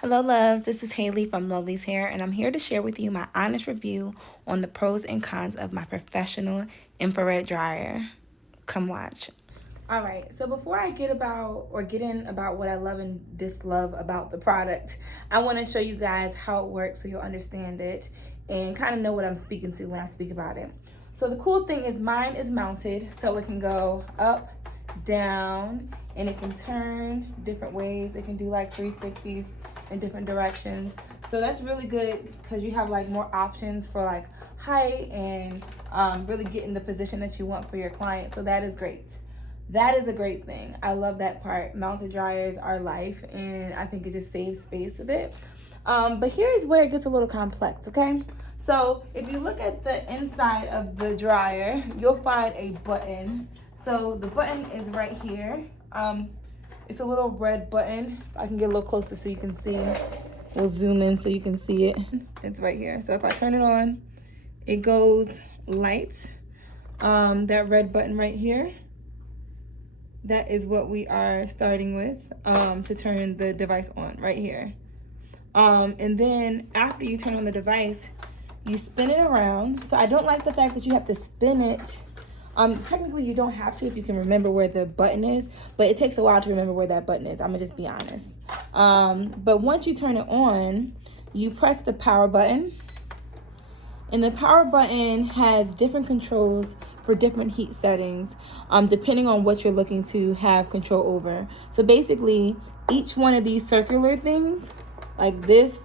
Hello, loves. This is Haley from Lovely's Hair, and I'm here to share with you my honest review on the pros and cons of my professional infrared dryer. Come watch. All right, so before I get in about what I love and dislove about the product, I want to show you guys how it works so you'll understand it and kind of know what I'm speaking to when I speak about it. So the cool thing is mine is mounted, so it can go up, down, and it can turn different ways. It can do like 360s in different directions. So that's really good because you have like more options for like height and really getting the position that you want for your client. So that is great. That is a great thing. I love that part. Mounted dryers are life, and I think it just saves space a bit. But here is where it gets a little complex, okay? So if you look at the inside of the dryer, you'll find a button. So the button is right here. It's a little red button. I can get a little closer so you can see it. We'll zoom in so you can see it. It's right here. So if I turn it on, it goes light. That red button right here, that is what we are starting with to turn the device on right here. And then after you turn on the device, you spin it around. So I don't like the fact that you have to spin it. Technically you don't have to if you can remember where the button is, but it takes a while to remember where that button is. I'm gonna just be honest. But once you turn it on, you press the power button, and the power button has different controls for different heat settings, depending on what you're looking to have control over. So basically, each one of these circular things, like this,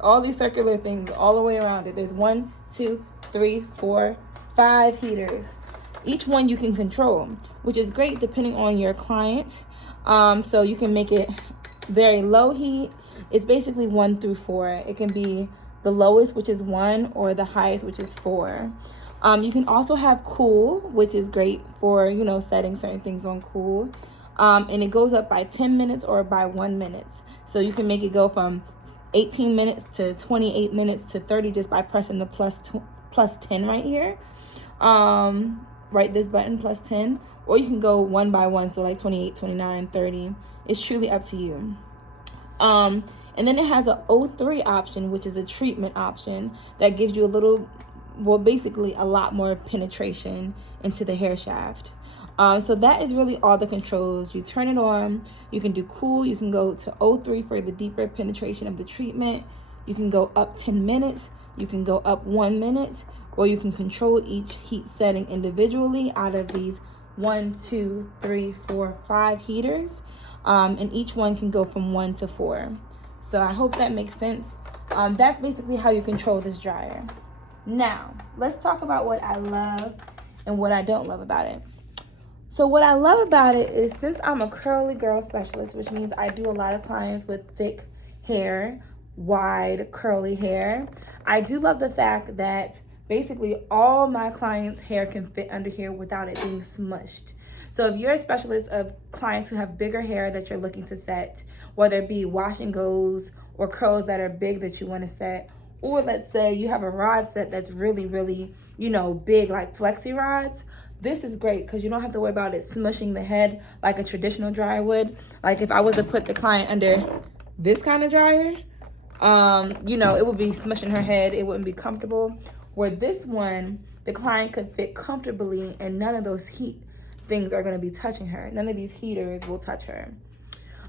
all these circular things all the way around it. There's 1, 2, 3, 4, 5 heaters. Each one you can control, which is great depending on your client. So you can make it very low heat. It's basically 1 through 4. It can be the lowest, which is 1, or the highest, which is 4. You can also have cool, which is great for, setting certain things on cool. And it goes up by 10 minutes or by 1 minute. So you can make it go from 18 minutes to 28 minutes to 30 just by pressing the plus 10 right here. Right, this button, plus 10. Or you can go 1 by 1, so like 28, 29, 30. It's truly up to you. And then it has an O3 option, which is a treatment option that gives you basically a lot more penetration into the hair shaft. So that is really all the controls. You turn it on, you can do cool, you can go to O3 for the deeper penetration of the treatment. You can go up 10 minutes, you can go up 1 minute, or you can control each heat setting individually out of these 1, 2, 3, 4, 5 heaters. And each one can go from 1 to 4. So I hope that makes sense. That's basically how you control this dryer. Now, let's talk about what I love and what I don't love about it. So what I love about it is, since I'm a curly girl specialist, which means I do a lot of clients with thick hair, wide curly hair, I do love the fact that basically all my clients' hair can fit under here without it being smushed. So if you're a specialist of clients who have bigger hair that you're looking to set, whether it be wash and goes or curls that are big that you want to set, or let's say you have a rod set that's really, really, big, like flexi rods, this is great because you don't have to worry about it smushing the head like a traditional dryer would. Like if I was to put the client under this kind of dryer, it would be smushing her head. It wouldn't be comfortable. Where this one, the client could fit comfortably and none of those heat things are going to be touching her. None of these heaters will touch her.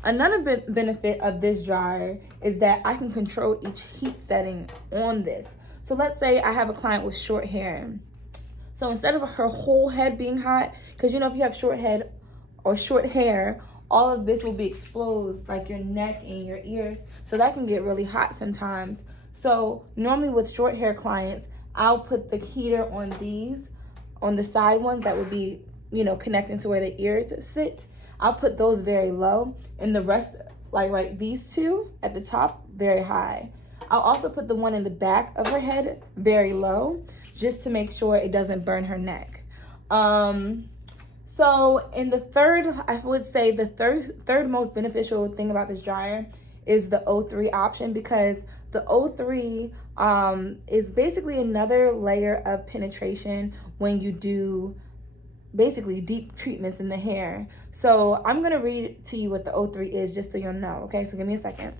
Another benefit of this dryer is that I can control each heat setting on this. So let's say I have a client with short hair. So instead of her whole head being hot, because if you have short head or short hair, all of this will be exposed, like your neck and your ears. So that can get really hot sometimes. So normally with short hair clients, I'll put the heater on the side ones that would be, connecting to where the ears sit. I'll put those very low, and the rest, like these two at the top, very high. I'll also put the one in the back of her head very low, just to make sure it doesn't burn her neck. So in the third, I would say the third most beneficial thing about this dryer is the O3 option, because the O3 is basically another layer of penetration when you do basically deep treatments in the hair. So I'm gonna read to you what the O3 is just so you'll know, okay? So give me a second.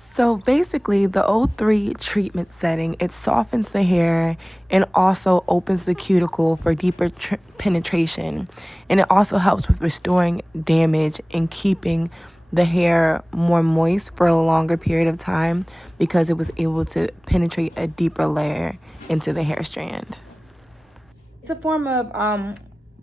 So basically, the O3 treatment setting, it softens the hair and also opens the cuticle for deeper penetration. And it also helps with restoring damage and keeping the hair more moist for a longer period of time because it was able to penetrate a deeper layer into the hair strand. It's a form of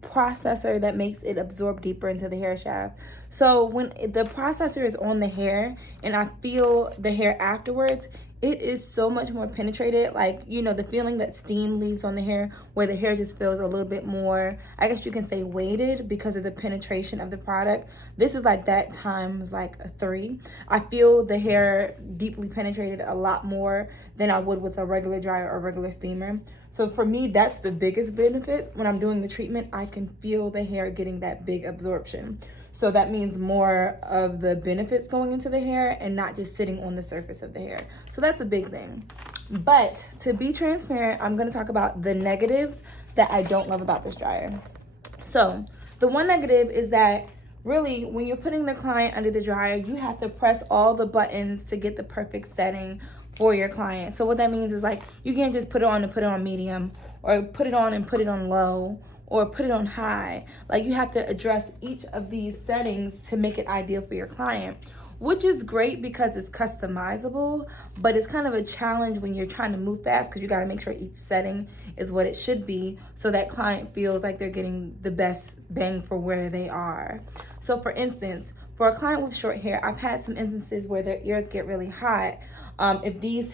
processor that makes it absorb deeper into the hair shaft. So when the processor is on the hair and I feel the hair afterwards, it is so much more penetrated. Like, you know, the feeling that steam leaves on the hair where the hair just feels a little bit more, I guess you can say, weighted because of the penetration of the product. This is like that times like a 3. I feel the hair deeply penetrated a lot more than I would with a regular dryer or regular steamer. So for me, that's the biggest benefit. When I'm doing the treatment, I can feel the hair getting that big absorption. So that means more of the benefits going into the hair and not just sitting on the surface of the hair. So that's a big thing. But to be transparent, I'm gonna talk about the negatives that I don't love about this dryer. So the one negative is that really when you're putting the client under the dryer, you have to press all the buttons to get the perfect setting for your client. So what that means is like you can't just put it on and put it on medium or put it on and put it on low or put it on high. Like you have to address each of these settings to make it ideal for your client, which is great because it's customizable, but it's kind of a challenge when you're trying to move fast because you got to make sure each setting is what it should be so that client feels like they're getting the best bang for where they are. So for instance, for a client with short hair, I've had some instances where their ears get really hot if these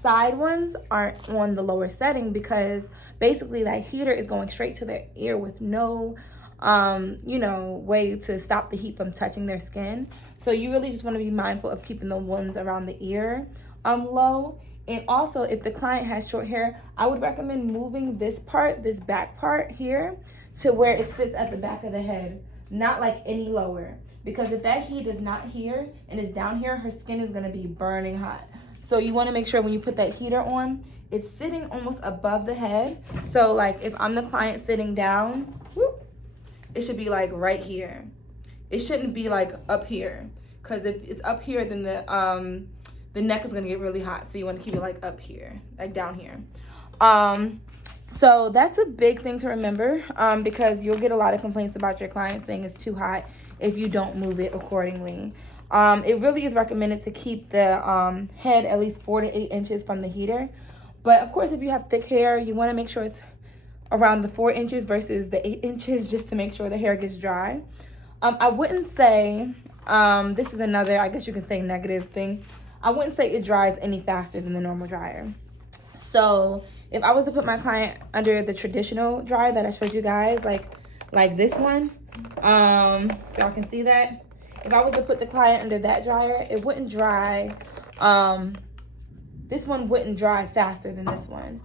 side ones aren't on the lower setting because basically that heater is going straight to their ear with no way to stop the heat from touching their skin. So you really just want to be mindful of keeping the ones around the ear low. And also, if the client has short hair, I would recommend moving this back part here to where it sits at the back of the head, not like any lower. Because if that heat is not here and is down here, her skin is going to be burning hot. So you want to make sure when you put that heater on, it's sitting almost above the head. So like if I'm the client sitting down, whoop, it should be like right here. It shouldn't be like up here, because if it's up here, then the neck is gonna get really hot. So you want to keep it like up here, like down here. So that's a big thing to remember because you'll get a lot of complaints about your clients saying it's too hot if you don't move it accordingly. It really is recommended to keep the head at least 4 to 8 inches from the heater. But of course, if you have thick hair, you want to make sure it's around the 4 inches versus the 8 inches just to make sure the hair gets dry. I wouldn't say, this is another, I guess you can say, negative thing. I wouldn't say it dries any faster than the normal dryer. So if I was to put my client under the traditional dryer that I showed you guys, like this one, y'all can see that. If I was to put the client under that dryer, it wouldn't dry. This one wouldn't dry faster than this one.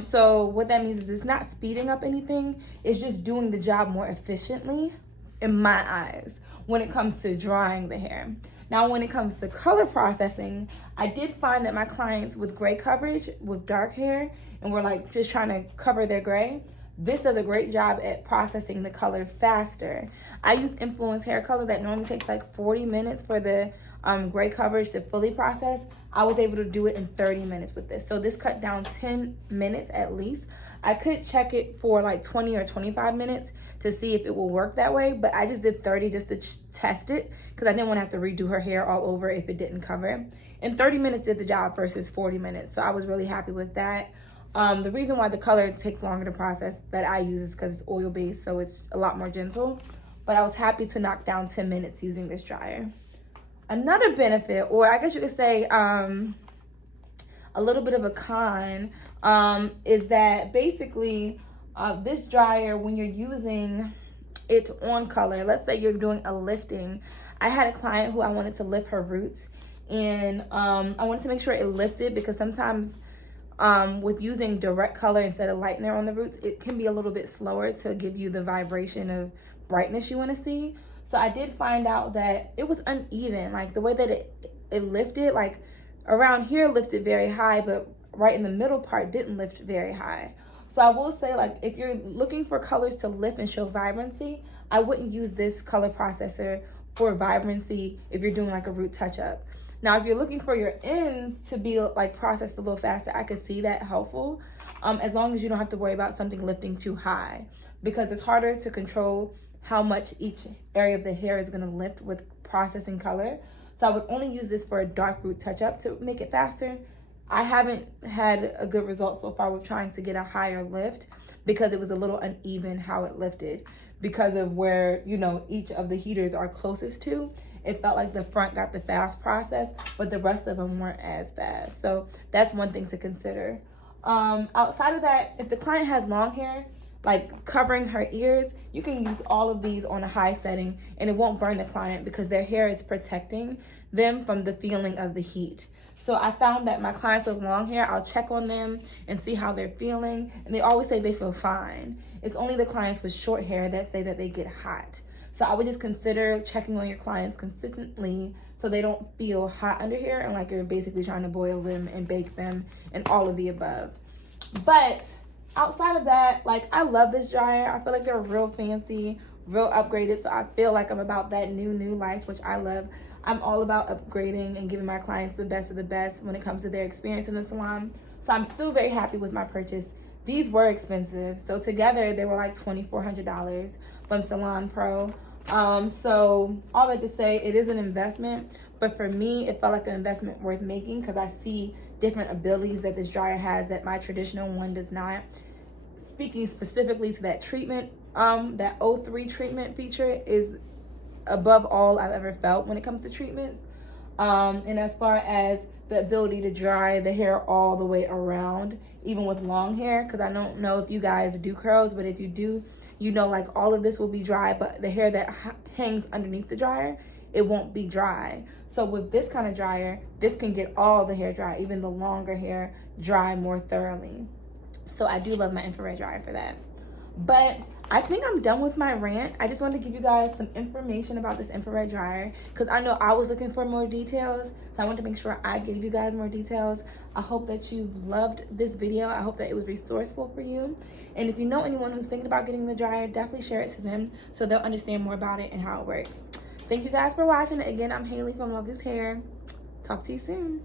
So what that means is it's not speeding up anything. It's just doing the job more efficiently in my eyes when it comes to drying the hair. Now, when it comes to color processing, I did find that my clients with gray coverage, with dark hair, and we're like just trying to cover their gray, this does a great job at processing the color faster. I use Influence hair color that normally takes like 40 minutes for the gray coverage to fully process. I was able to do it in 30 minutes with this. So this cut down 10 minutes at least. I could check it for like 20 or 25 minutes to see if it will work that way, but I just did 30 just to test it because I didn't want to have to redo her hair all over if it didn't cover. And 30 minutes did the job versus 40 minutes. So I was really happy with that. The reason why the color takes longer to process that I use is because it's oil-based, so it's a lot more gentle. But I was happy to knock down 10 minutes using this dryer. Another benefit, or I guess you could say a little bit of a con, is that basically this dryer, when you're using it on color, let's say you're doing a lifting. I had a client who I wanted to lift her roots, and I wanted to make sure it lifted because sometimes with using direct color instead of lightener on the roots, it can be a little bit slower to give you the vibration of brightness you want to see. So I did find out that it was uneven, like the way that it lifted, like around here lifted very high, but right in the middle part didn't lift very high. So I will say, like, if you're looking for colors to lift and show vibrancy, I wouldn't use this color processor for vibrancy if you're doing like a root touch up. Now, if you're looking for your ends to be like processed a little faster, I could see that helpful, as long as you don't have to worry about something lifting too high, because it's harder to control how much each area of the hair is going to lift with processing color. So I would only use this for a dark root touch up to make it faster. I haven't had a good result so far with trying to get a higher lift because it was a little uneven how it lifted because of where, you know, each of the heaters are closest to. It felt like the front got the fast process, but the rest of them weren't as fast. So that's one thing to consider. Outside of that, if the client has long hair, like covering her ears, you can use all of these on a high setting and it won't burn the client because their hair is protecting them from the feeling of the heat. So I found that my clients with long hair, I'll check on them and see how they're feeling, and they always say they feel fine. It's only the clients with short hair that say that they get hot. So I would just consider checking on your clients consistently so they don't feel hot under here and like you're basically trying to boil them and bake them and all of the above. But outside of that, like, I love this dryer. I feel like they're real fancy, real upgraded. So I feel like I'm about that new life, which I love. I'm all about upgrading and giving my clients the best of the best when it comes to their experience in the salon. So I'm still very happy with my purchase. These were expensive. So together they were like $2,400 from SalonPro. So all that to say, it is an investment, but for me, it felt like an investment worth making because I see different abilities that this dryer has that my traditional one does not. Speaking specifically to that treatment, that O3 treatment feature is above all I've ever felt when it comes to treatments. And as far as the ability to dry the hair all the way around, even with long hair, because I don't know if you guys do curls, but if you do, you know, like all of this will be dry, but the hair that hangs underneath the dryer, it won't be dry. So with this kind of dryer, this can get all the hair dry, even the longer hair dry more thoroughly. So I do love my infrared dryer for that. But I think I'm done with my rant. I just wanted to give you guys some information about this infrared dryer because I know I was looking for more details. So I wanted to make sure I gave you guys more details. I hope that you loved this video. I hope that it was resourceful for you. And if you know anyone who's thinking about getting the dryer, definitely share it to them so they'll understand more about it and how it works. Thank you guys for watching. Again, I'm Haley from Love Is Hair. Talk to you soon.